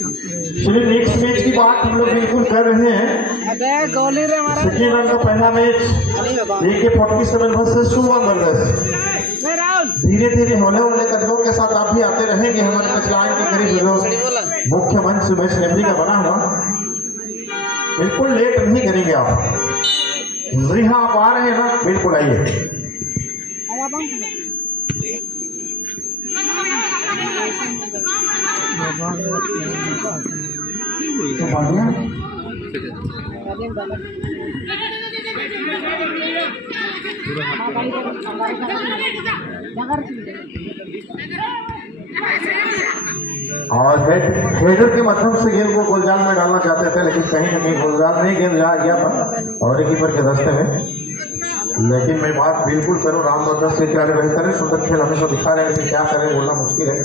चलिए next match की बात हम लोग बिल्कुल कर रहे हैं। सेकेंड राउंड का पहला match AK-47 versus Shubham brothers. धीरे धीरे होले होले कदमों के साथ आप भी आते रहेंगे हमारे टचलाइन के करीब जो मुख्य मंच मैच रेफरी का बना हुआ। बिल्कुल लेट नहीं करेंगे आप। जी हाँ, आप आ रहे हैं ना, बिल्कुल आइए। और हेडर के माध्यम से गेंद को गोलजाल में डालना चाहते थे, लेकिन कहीं न कहीं गोलजाल नहीं गेंद जा गया था और कीपर के दस्ते में। लेकिन मैं बात बिल्कुल करूं, राम बदर से क्या बेहतर है, सुंदर खेल हमेशा दिखा रहे हैं, लेकिन क्या करें बोलना मुश्किल है।